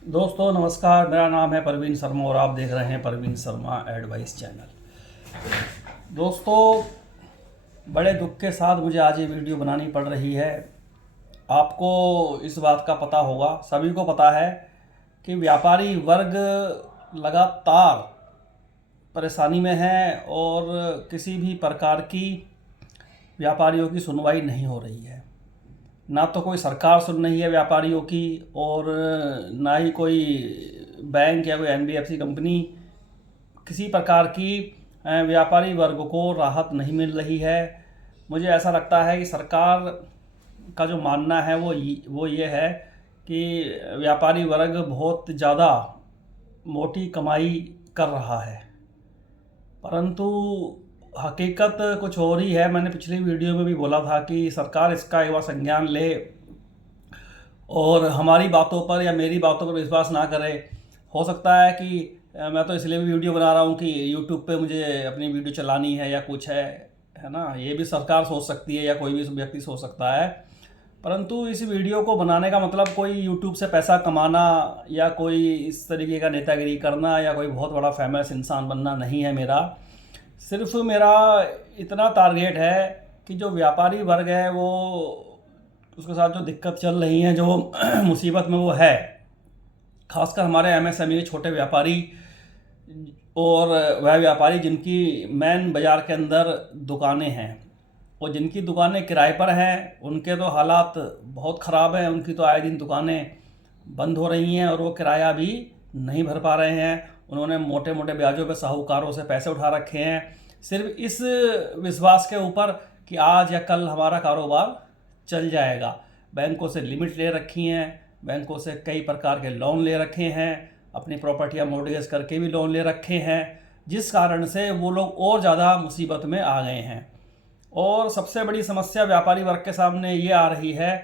दोस्तों नमस्कार, मेरा नाम है परवीन शर्मा और आप देख रहे हैं परवीन शर्मा एडवाइस चैनल। दोस्तों, बड़े दुख के साथ मुझे आज ये वीडियो बनानी पड़ रही है। आपको इस बात का पता होगा, सभी को पता है कि व्यापारी वर्ग लगातार परेशानी में है और किसी भी प्रकार की व्यापारियों की सुनवाई नहीं हो रही है। ना तो कोई सरकार सुन रही है व्यापारियों की, और ना ही कोई बैंक या कोई एनबीएफसी कंपनी किसी प्रकार की व्यापारी वर्ग को राहत नहीं मिल रही है। मुझे ऐसा लगता है कि सरकार का जो मानना है वो ये है कि व्यापारी वर्ग बहुत ज़्यादा मोटी कमाई कर रहा है, परंतु हकीकत कुछ और ही है। मैंने पिछली वीडियो में भी बोला था कि सरकार इसका एक बार संज्ञान ले और हमारी बातों पर या मेरी बातों पर विश्वास ना करे। हो सकता है कि मैं तो इसलिए भी वीडियो बना रहा हूँ कि यूट्यूब पे मुझे अपनी वीडियो चलानी है या कुछ है ना, ये भी सरकार सोच सकती है या कोई भी व्यक्ति सोच सकता है। परंतु इस वीडियो को बनाने का मतलब कोई यूट्यूब से पैसा कमाना या कोई इस तरीके का नेतागिरी करना या कोई बहुत बड़ा फेमस इंसान बनना नहीं है मेरा। सिर्फ मेरा इतना टारगेट है कि जो व्यापारी वर्ग है वो, उसके साथ जो दिक्कत चल रही है, जो मुसीबत में वो है, खासकर हमारे एमएसएमई छोटे व्यापारी और वह व्यापारी जिनकी मेन बाज़ार के अंदर दुकानें हैं और जिनकी दुकानें किराए पर हैं, उनके तो हालात बहुत ख़राब हैं। उनकी तो आए दिन दुकानें बंद हो रही हैं और वो किराया भी नहीं भर पा रहे हैं। उन्होंने मोटे मोटे ब्याजों पर साहूकारों से पैसे उठा रखे हैं, सिर्फ इस विश्वास के ऊपर कि आज या कल हमारा कारोबार चल जाएगा। बैंकों से लिमिट ले रखी हैं, बैंकों से कई प्रकार के लोन ले रखे हैं, अपनी प्रॉपर्टियां मॉर्गेज करके भी लोन ले रखे हैं, जिस कारण से वो लोग और ज़्यादा मुसीबत में आ गए हैं। और सबसे बड़ी समस्या व्यापारी वर्ग के सामने ये आ रही है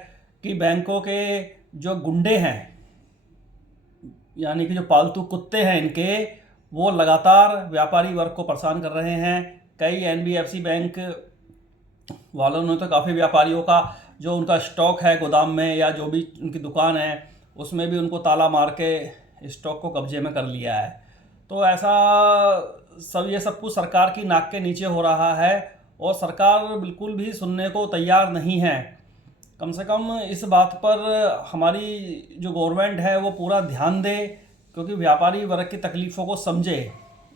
कि बैंकों के जो गुंडे हैं, यानी कि जो पालतू कुत्ते हैं इनके, वो लगातार व्यापारी वर्ग को परेशान कर रहे हैं। कई एनबीएफसी बैंक वालों ने तो काफ़ी व्यापारियों का जो उनका स्टॉक है गोदाम में या जो भी उनकी दुकान है उसमें भी उनको ताला मार के स्टॉक को कब्जे में कर लिया है। तो ऐसा ये सब कुछ सरकार की नाक के नीचे हो रहा है और सरकार बिल्कुल भी सुनने को तैयार नहीं है। कम से कम इस बात पर हमारी जो गवर्नमेंट है वो पूरा ध्यान दे, क्योंकि व्यापारी वर्ग की तकलीफ़ों को समझे।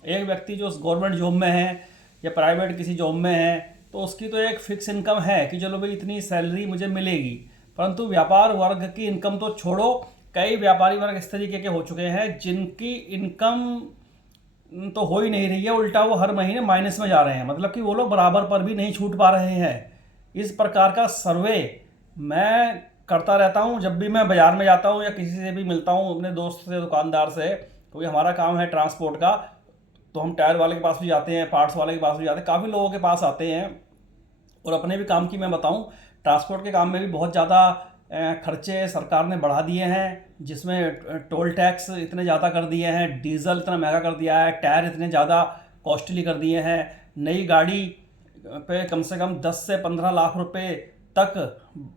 एक व्यक्ति जो गवर्नमेंट जॉब में है या प्राइवेट किसी जॉब में है तो उसकी तो एक फिक्स इनकम है कि चलो भाई इतनी सैलरी मुझे मिलेगी, परंतु व्यापार वर्ग की इनकम तो छोड़ो, कई व्यापारी वर्ग इस तरीके के हो चुके हैं जिनकी इनकम तो हो ही नहीं रही है, उल्टा वो हर महीने माइनस में जा रहे हैं। मतलब कि वो लोग बराबर पर भी नहीं छूट पा रहे हैं। इस प्रकार का सर्वे मैं करता रहता हूँ जब भी मैं बाज़ार में जाता हूँ या किसी से भी मिलता हूँ, अपने दोस्त से, दुकानदार से, क्योंकि हमारा काम है ट्रांसपोर्ट का। तो हम टायर वाले के पास भी जाते हैं, पार्ट्स वाले के पास भी जाते हैं, काफ़ी लोगों के पास आते हैं। और अपने भी काम की मैं बताऊं, ट्रांसपोर्ट के काम में भी बहुत ज़्यादा खर्चे सरकार ने बढ़ा दिए हैं, जिसमें टोल टैक्स इतने ज़्यादा कर दिए हैं, डीजल इतना महंगा कर दिया है, टायर इतने ज़्यादा कॉस्टली कर दिए हैं। नई गाड़ी पे कम से कम 10 से 15 लाख रुपए तक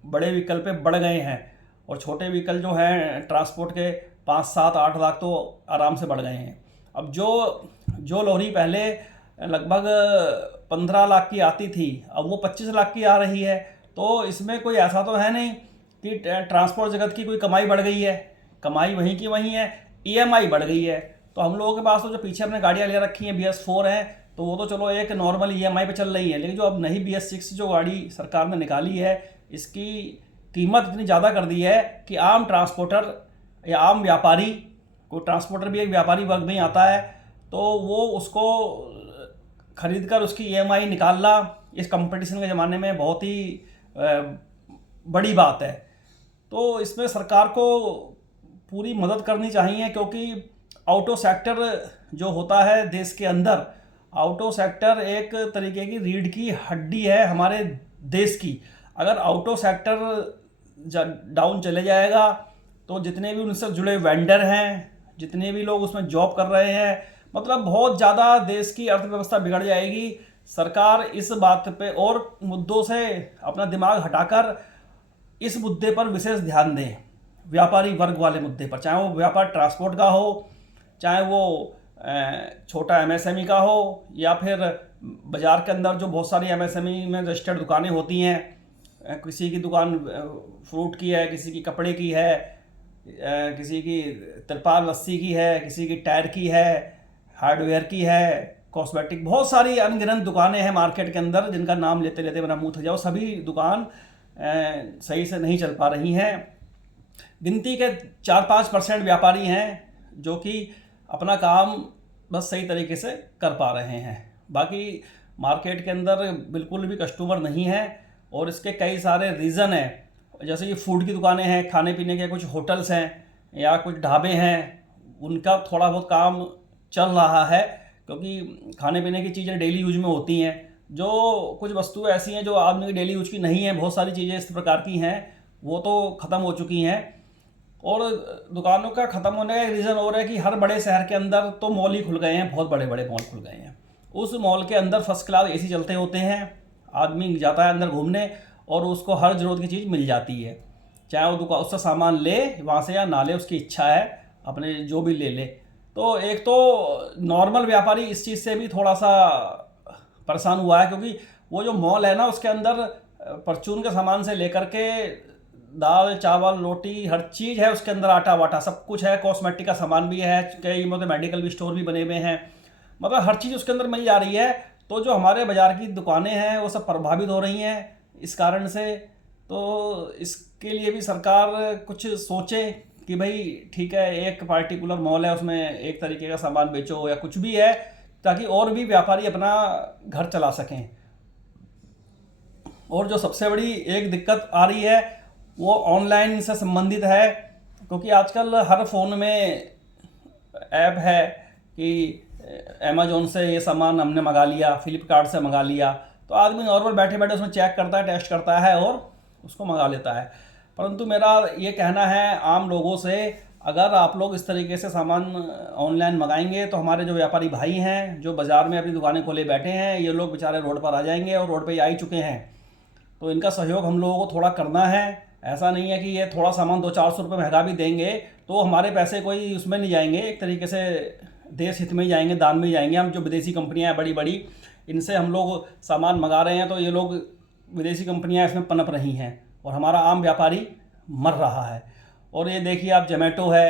बड़े व्हीकल पे बढ़ गए हैं, और छोटे व्हीकल जो हैं ट्रांसपोर्ट के 5, 7, 8 लाख तो आराम से बढ़ गए हैं। अब जो लॉरी पहले लगभग 15 लाख की आती थी, अब वो 25 लाख की आ रही है। तो इसमें कोई ऐसा तो है नहीं कि ट्रांसपोर्ट जगत की कोई कमाई बढ़ गई है, कमाई वहीं की वहीं है, ईएमआई बढ़ गई है। तो हम लोगों के पास तो जो पीछे अपने गाड़ियाँ ले रखी हैं BS4 हैं, तो वो तो चलो एक नॉर्मल ईएमआई पे चल रही है, लेकिन जो अब नई BS6 जो गाड़ी सरकार ने निकाली है, इसकी कीमत इतनी ज़्यादा कर दी है कि आम ट्रांसपोर्टर या आम व्यापारी, कोई ट्रांसपोर्टर भी एक व्यापारी वर्ग में ही आता है, तो वो उसको खरीद कर उसकी ईएमआई निकालना इस कंपटीशन के ज़माने में बहुत ही बड़ी बात है। तो इसमें सरकार को पूरी मदद करनी चाहिए, क्योंकि ऑटो सेक्टर जो होता है देश के अंदर, ऑटो सेक्टर एक तरीके की रीढ़ की हड्डी है हमारे देश की। अगर ऑटो सेक्टर डाउन चले जाएगा तो जितने भी उनसे जुड़े वेंडर हैं, जितने भी लोग उसमें जॉब कर रहे हैं, मतलब बहुत ज़्यादा देश की अर्थव्यवस्था बिगड़ जाएगी। सरकार इस बात पे और मुद्दों से अपना दिमाग हटाकर इस मुद्दे पर विशेष ध्यान दें। व्यापारी वर्ग वाले मुद्दे पर, चाहे वो व्यापार ट्रांसपोर्ट का हो, चाहे वो छोटा एमएसएमई का हो, या फिर बाज़ार के अंदर जो बहुत सारी एमएसएमई में रजिस्टर्ड दुकानें होती हैं, किसी की दुकान फ्रूट की है, किसी की कपड़े की है, किसी की तिरपाल लस्सी की है, किसी की टायर की है, हार्डवेयर की है, कॉस्मेटिक, बहुत सारी अनगिनत दुकानें हैं मार्केट के अंदर जिनका नाम लेते लेते मेरा मुंह थक जाओ। सभी दुकान सही से नहीं चल पा रही हैं। गिनती के 4-5% व्यापारी हैं जो कि अपना काम बस सही तरीके से कर पा रहे हैं, बाकी मार्केट के अंदर बिल्कुल भी कस्टमर नहीं है। और इसके कई सारे रीज़न हैं, जैसे कि फूड की दुकानें हैं, खाने पीने के कुछ होटल्स हैं या कुछ ढाबे हैं, उनका थोड़ा बहुत काम चल रहा है क्योंकि खाने पीने की चीज़ें डेली यूज में होती हैं। जो कुछ वस्तुएं ऐसी हैं जो आदमी की डेली यूज की नहीं है, बहुत सारी चीज़ें इस प्रकार की हैं, वो तो ख़त्म हो चुकी हैं। और दुकानों का ख़त्म होने का एक रीज़न और है कि हर बड़े शहर के अंदर तो मॉल ही खुल गए हैं, बहुत बड़े बड़े मॉल खुल गए हैं। उस मॉल के अंदर फर्स्ट क्लास एसी चलते होते हैं, आदमी जाता है अंदर घूमने और उसको हर ज़रूरत की चीज़ मिल जाती है, चाहे वो दुकान उससे सामान ले वहाँ से या ना ले, उसकी इच्छा है, अपने जो भी ले ले। तो एक तो नॉर्मल व्यापारी इस चीज़ से भी थोड़ा सा परेशान हुआ है, क्योंकि वो जो मॉल है ना, उसके अंदर परचून के सामान से लेकर के दाल चावल रोटी हर चीज़ है, उसके अंदर आटा वाटा सब कुछ है, कॉस्मेटिक का सामान भी है, कई मतलब मेडिकल भी स्टोर भी बने हुए हैं, मतलब हर चीज़ उसके अंदर मिल जा रही है। तो जो हमारे बाज़ार की दुकानें हैं वो सब प्रभावित हो रही हैं इस कारण से। तो इसके लिए भी सरकार कुछ सोचे कि भाई ठीक है, एक पार्टिकुलर मॉल है, उसमें एक तरीके का सामान बेचो या कुछ भी है, ताकि और भी व्यापारी अपना घर चला सकें। और जो सबसे बड़ी एक दिक्कत आ रही है वो ऑनलाइन से संबंधित है, क्योंकि आजकल हर फ़ोन में ऐप है कि अमेज़ोन से ये सामान हमने मंगा लिया, फ्लिपकार्ट से मंगा लिया, तो आदमी नॉर्मल बैठे बैठे उसमें चेक करता है, टेस्ट करता है और उसको मंगा लेता है। परंतु मेरा ये कहना है आम लोगों से, अगर आप लोग इस तरीके से सामान ऑनलाइन मंगाएंगे तो हमारे जो व्यापारी भाई हैं जो बाज़ार में अपनी दुकानें खोले बैठे हैं, ये लोग बेचारे रोड पर आ जाएंगे और रोड पर ही आ ही चुके हैं। तो इनका सहयोग हम लोगों को थोड़ा करना है। ऐसा नहीं है कि ये थोड़ा सामान 200-400 रुपये महंगा भी देंगे तो हमारे पैसे कोई उसमें नहीं जाएंगे, एक तरीके से देश हित में ही जाएंगे, दान में ही जाएंगे। हम जो विदेशी कंपनियां हैं बड़ी बड़ी, इनसे हम लोग सामान मंगा रहे हैं, तो ये लोग विदेशी कंपनियां इसमें पनप रही हैं और हमारा आम व्यापारी मर रहा है। और ये देखिए आप, जोमेटो है,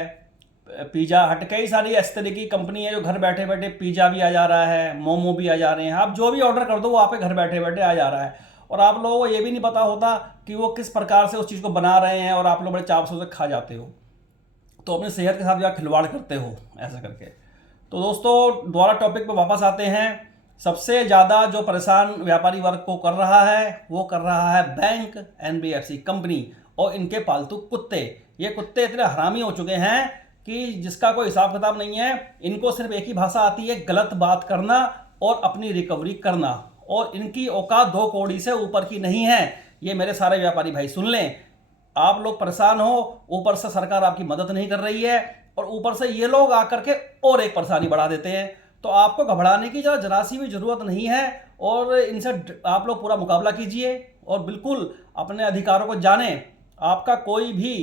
पिज़्ज़ा हट, कई सारी इस तरह की कंपनी है जो घर बैठे बैठे पिज़्ज़ा भी आ जा रहा है, मोमो भी आ जा रहे हैं, आप जो भी ऑर्डर कर दो वो आप घर बैठे बैठे आ जा रहा है। और आप लोगों को ये भी नहीं पता होता कि वो किस प्रकार से उस चीज़ को बना रहे हैं, और आप लोग बड़े चाव से खा जाते हो, तो अपनी सेहत के साथ भी आप खिलवाड़ करते हो ऐसा करके। तो दोस्तों दोबारा टॉपिक पर वापस आते हैं। सबसे ज़्यादा जो परेशान व्यापारी वर्ग को कर रहा है वो कर रहा है बैंक, एनबीएफसी कंपनी और इनके पालतू कुत्ते। ये कुत्ते इतने हरामी हो चुके हैं कि जिसका कोई हिसाब किताब नहीं है। इनको सिर्फ एक ही भाषा आती है, गलत बात करना और अपनी रिकवरी करना, और इनकी औकात 2 कौड़ी से ऊपर की नहीं है। ये मेरे सारे व्यापारी भाई सुन लें, आप लोग परेशान हो, ऊपर से सरकार आपकी मदद नहीं कर रही है और ऊपर से ये लोग आकर के और एक परेशानी बढ़ा देते हैं। तो आपको घबराने की जरा सी भी ज़रूरत नहीं है, और इनसे आप लोग पूरा मुकाबला कीजिए और बिल्कुल अपने अधिकारों को जानें। आपका कोई भी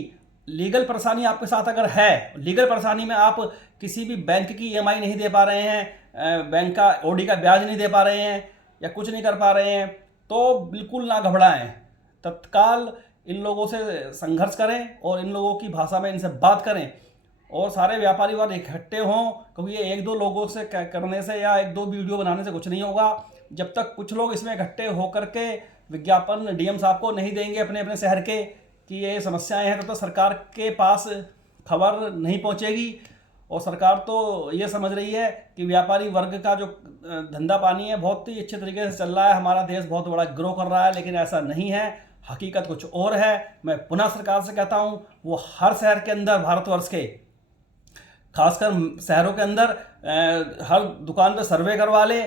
लीगल परेशानी आपके साथ अगर है, लीगल परेशानी में आप किसी भी बैंक की ईएमआई नहीं दे पा रहे हैं, बैंक का ओडी का ब्याज नहीं दे पा रहे हैं या कुछ नहीं कर पा रहे हैं, तो बिल्कुल ना घबराएं, तत्काल इन लोगों से संघर्ष करें और इन लोगों की भाषा में इनसे बात करें, और सारे व्यापारी वर्ग इकट्ठे हों, क्योंकि ये 1-2 लोगों से करने से या 1-2 वीडियो बनाने से कुछ नहीं होगा। जब तक कुछ लोग इसमें इकट्ठे होकर के विज्ञापन डीएम साहब को नहीं देंगे अपने अपने शहर के कि ये समस्याएं हैं, तो सरकार के पास खबर नहीं पहुंचेगी। और सरकार तो ये समझ रही है कि व्यापारी वर्ग का जो धंधा पानी है बहुत ही अच्छे तरीके से चल रहा है, हमारा देश बहुत बड़ा ग्रो कर रहा है, लेकिन ऐसा नहीं है, हकीकत कुछ और है। मैं पुनः सरकार से कहता हूँ वो हर शहर के अंदर, भारतवर्ष के खासकर शहरों के अंदर हर दुकान पर सर्वे करवा ले,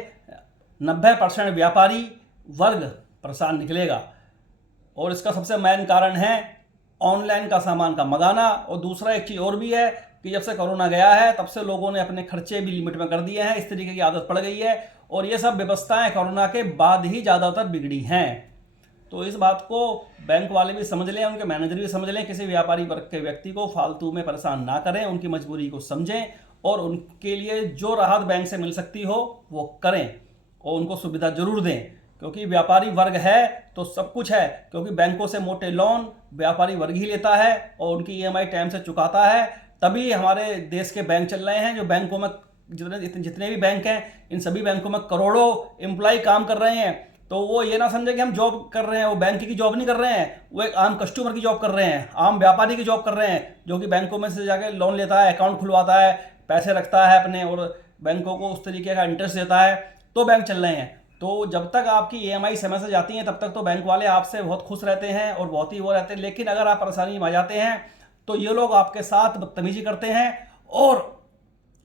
90% व्यापारी वर्ग परेशान निकलेगा। और इसका सबसे मेन कारण है ऑनलाइन का सामान का मंगाना। और दूसरा एक चीज़ और भी है कि जब से कोरोना गया है तब से लोगों ने अपने खर्चे भी लिमिट में कर दिए हैं, इस तरीके की आदत पड़ गई है, और ये सब व्यवस्थाएं कोरोना के बाद ही ज़्यादातर बिगड़ी हैं। तो इस बात को बैंक वाले भी समझ लें, उनके मैनेजर भी समझ लें, किसी व्यापारी वर्ग के व्यक्ति को फालतू में परेशान ना करें, उनकी मजबूरी को समझें और उनके लिए जो राहत बैंक से मिल सकती हो वो करें और उनको सुविधा जरूर दें, क्योंकि व्यापारी वर्ग है तो सब कुछ है। क्योंकि बैंकों से मोटे लोन व्यापारी वर्ग ही लेता है और उनकी ईएमआई टाइम से चुकाता है, तभी हमारे देश के बैंक चल रहे हैं। जो बैंकों में जितने भी बैंक हैं, इन सभी बैंकों में करोड़ों एम्प्लॉय काम कर रहे हैं। तो वो ये ना समझे कि हम जॉब कर रहे हैं, वो बैंक की जॉब नहीं कर रहे हैं, वो एक आम कस्टमर की जॉब कर रहे हैं, आम व्यापारी की जॉब कर रहे हैं, जो कि बैंकों में से जाके लोन लेता है, अकाउंट खुलवाता है, पैसे रखता है अपने और बैंकों को उस तरीके का इंटरेस्ट देता है, तो बैंक चल रहे हैं। तो जब तक आपकी ईएमआई समय से जाती है तब तक तो बैंक वाले आपसे बहुत खुश रहते हैं और बहुत ही वो रहते हैं। लेकिन अगर आप परेशानी में आ जाते हैं तो ये लोग आपके साथ बदतमीजी करते हैं और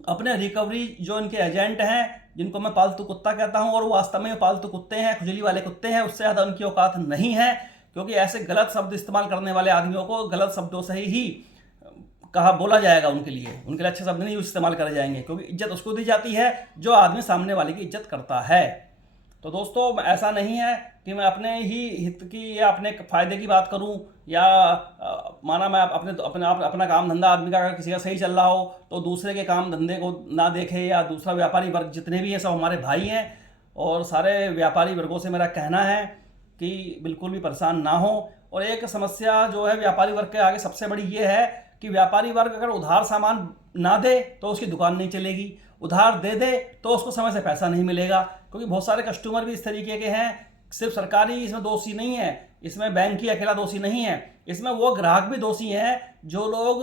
अपने रिकवरी जो इनके एजेंट हैं, जिनको मैं पालतू कुत्ता कहता हूं और वो वास्तव में पालतू कुत्ते हैं, खुजली वाले कुत्ते हैं, उससे ज़्यादा उनकी औकात नहीं है। क्योंकि ऐसे गलत शब्द इस्तेमाल करने वाले आदमियों को गलत शब्दों से ही कहा बोला जाएगा, उनके लिए अच्छे शब्द नहीं इस्तेमाल करे जाएंगे, क्योंकि इज्जत उसको दी जाती है जो आदमी सामने वाले की इज्जत करता है। तो दोस्तों, ऐसा नहीं है कि मैं अपने ही हित की या अपने फ़ायदे की बात करूं, या माना मैं अपना काम धंधा आदमी का अगर किसी का सही चल रहा हो तो दूसरे के काम धंधे को ना देखे, या दूसरा व्यापारी वर्ग जितने भी हैं सब हमारे भाई हैं। और सारे व्यापारी वर्गों से मेरा कहना है कि बिल्कुल भी परेशान ना हो। और एक समस्या जो है व्यापारी वर्ग के आगे सबसे बड़ी ये है कि व्यापारी वर्ग अगर उधार सामान ना दे तो उसकी दुकान नहीं चलेगी, उधार दे दे तो उसको समय से पैसा नहीं मिलेगा। क्योंकि बहुत सारे कस्टमर भी इस तरीके के हैं, सिर्फ सरकारी इसमें दोषी नहीं है, इसमें बैंक ही अकेला दोषी नहीं है, इसमें वो ग्राहक भी दोषी हैं जो लोग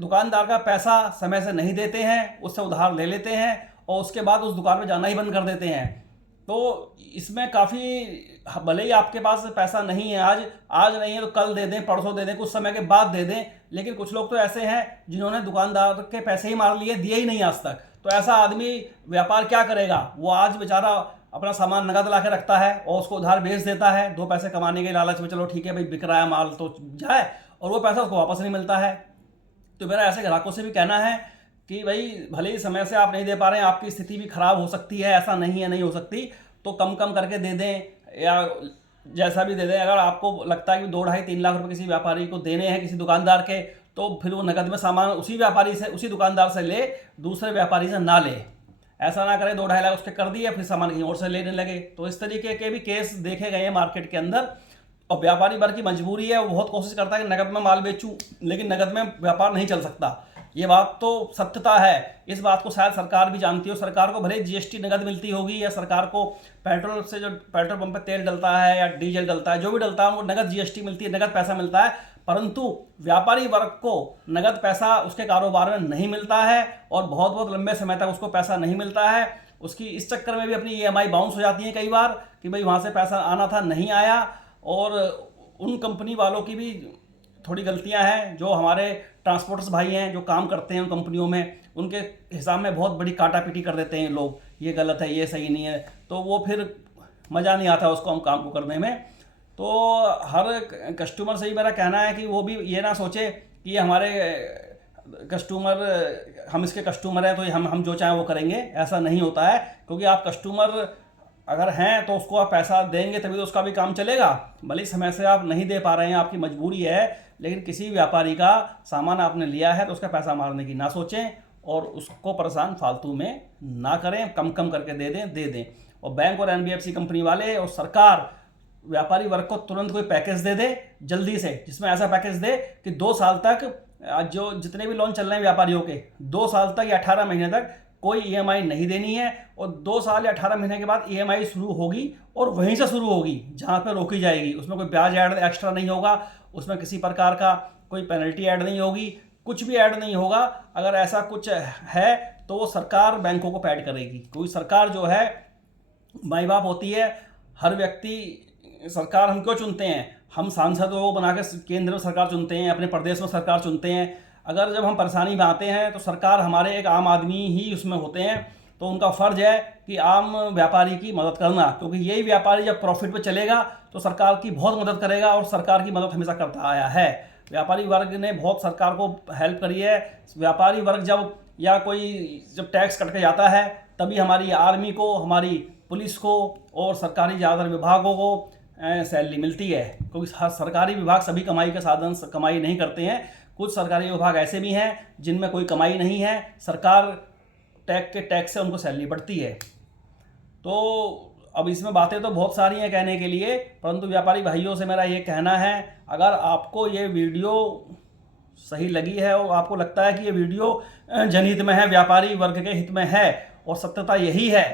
दुकानदार का पैसा समय से नहीं देते हैं, उससे उधार ले लेते हैं और उसके बाद उस दुकान में जाना ही बंद कर देते हैं। तो इसमें काफ़ी, भले ही आपके पास पैसा नहीं है आज नहीं है तो कल दे दें, परसों दे दें, कुछ समय के बाद दे दें, लेकिन कुछ लोग तो ऐसे हैं जिन्होंने दुकानदार के पैसे ही मार लिए, दिए ही नहीं आज तक। तो ऐसा आदमी व्यापार क्या करेगा? वो आज बेचारा अपना सामान नगद ला के रखता है और उसको उधार बेच देता है, 2 पैसे कमाने के लालच में, चलो ठीक है भाई बिक रहा है माल तो जाए, और वो पैसा उसको वापस नहीं मिलता है। तो मेरा ऐसे ग्राहकों से भी कहना है कि भाई भले ही समय से आप नहीं दे पा रहे हैं, आपकी स्थिति भी खराब हो सकती है, ऐसा नहीं है नहीं हो सकती, तो कम कम करके दे दें या जैसा भी दे दें। अगर आपको लगता है कि 2-2.5-3 लाख रुपए किसी व्यापारी को देने हैं, किसी दुकानदार के, तो फिर वो नगद में सामान उसी व्यापारी से, उसी दुकानदार से ले, दूसरे व्यापारी से ना ले। ऐसा ना करें 2-2.5 लाख उसके कर दिए फिर सामान कहीं और से लेने लगे। तो इस तरीके के भी केस देखे गए हैं मार्केट के अंदर। और व्यापारी वर्ग की मजबूरी है, वो बहुत कोशिश करता है कि नगद में माल बेचूं, लेकिन नगद में व्यापार नहीं चल सकता। ये बात तो सत्यता है, इस बात को शायद सरकार भी जानती हो। सरकार को भले जीएसटी नगद मिलती होगी, या सरकार को पेट्रोल से जो पेट्रोल पंप पे तेल डलता है या डीजल डलता है, जो भी डलता है उनको नगद जीएसटी मिलती है, नगद पैसा मिलता है, परंतु व्यापारी वर्ग को नगद पैसा उसके कारोबार में नहीं मिलता है और बहुत बहुत लंबे समय तक उसको पैसा नहीं मिलता है। उसकी इस चक्कर में भी अपनी ईएमआई बाउंस हो जाती है कई बार कि भाई वहाँ से पैसा आना था नहीं आया। और उन कंपनी वालों की भी थोड़ी गलतियां हैं, जो हमारे ट्रांसपोर्टर्स भाई हैं जो काम करते हैं उन कंपनियों में, उनके हिसाब में बहुत बड़ी काटापीटी कर देते हैं लोग, ये गलत है, ये सही नहीं है, तो वो फिर मज़ा नहीं आता उसको हम काम को करने में। तो हर कस्टमर से ही मेरा कहना है कि वो भी ये ना सोचे कि हमारे कस्टमर, हम इसके कस्टमर हैं तो हम जो चाहें वो करेंगे, ऐसा नहीं होता है। क्योंकि आप कस्टमर अगर हैं तो उसको आप पैसा देंगे तभी तो उसका भी काम चलेगा। भले समय से आप नहीं दे पा रहे हैं, आपकी मजबूरी है, लेकिन किसी व्यापारी का सामान आपने लिया है तो उसका पैसा मारने की ना सोचें और उसको परेशान फालतू में ना करें, कम कम करके दे दें। और बैंक और एनबीएफसी कंपनी वाले और सरकार व्यापारी वर्ग को तुरंत कोई पैकेज दे दे जल्दी से, जिसमें ऐसा पैकेज दे कि 2 साल तक जो जितने भी लोन चल रहे हैं व्यापारियों के, 2 साल तक या 18 महीने तक कोई ईएमआई नहीं देनी है, और 2 साल या 18 महीने के बाद ईएमआई शुरू होगी और वहीं से शुरू होगी जहाँ पे रोकी जाएगी। उसमें कोई ब्याज ऐड एक्स्ट्रा नहीं होगा, उसमें किसी प्रकार का कोई पेनल्टी ऐड नहीं होगी, कुछ भी ऐड नहीं होगा। अगर ऐसा कुछ है तो वो सरकार बैंकों को पैड करेगी, क्योंकि सरकार जो है माई बाप होती है। हर व्यक्ति, सरकार हम क्यों चुनते हैं? हम सांसदों को बना के केंद्र में सरकार चुनते हैं, अपने प्रदेश में सरकार चुनते हैं। अगर जब हम परेशानी में आते हैं तो सरकार, हमारे एक आम आदमी ही उसमें होते हैं, तो उनका फ़र्ज है कि आम व्यापारी की मदद करना, क्योंकि यही व्यापारी जब प्रॉफिट पे चलेगा तो सरकार की बहुत मदद करेगा, और सरकार की मदद हमेशा करता आया है। व्यापारी वर्ग ने बहुत सरकार को हेल्प करी है। व्यापारी वर्ग जब टैक्स कट के जाता है तभी हमारी आर्मी को, हमारी पुलिस को और सरकारी ज़्यादातर विभागों को सैलरी मिलती है, क्योंकि हर सरकारी विभाग सभी कमाई के साधन कमाई नहीं करते हैं। कुछ सरकारी विभाग ऐसे भी हैं जिनमें कोई कमाई नहीं है, सरकार टैक्स से उनको सैलरी बढ़ती है। तो अब इसमें बातें तो बहुत सारी हैं कहने के लिए, परंतु व्यापारी भाइयों से मेरा ये कहना है, अगर आपको ये वीडियो सही लगी है और आपको लगता है कि ये वीडियो जनहित में है, व्यापारी वर्ग के हित में है और सत्यता यही है,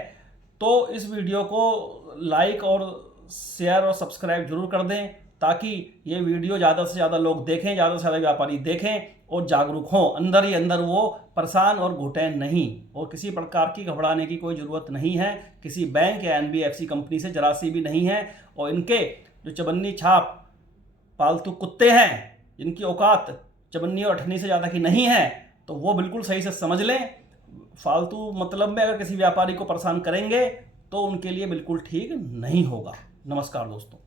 तो इस वीडियो को लाइक और शेयर और सब्सक्राइब जरूर कर दें, ताकि ये वीडियो ज़्यादा से ज़्यादा लोग देखें, ज़्यादा से ज़्यादा व्यापारी देखें और जागरूक हों। अंदर ही अंदर वो परेशान और घुटे नहीं, और किसी प्रकार की घबराने की कोई ज़रूरत नहीं है। किसी बैंक या एनबीएफसी कंपनी से जरा सी भी नहीं है। और इनके जो चबन्नी छाप पालतू कुत्ते हैं, जिनकी औकात चबन्नी और अठन्नी से ज़्यादा की नहीं है, तो वो बिल्कुल सही से समझ लें। फालतू मतलब में अगर किसी व्यापारी को परेशान करेंगे तो उनके लिए बिल्कुल ठीक नहीं होगा। नमस्कार दोस्तों।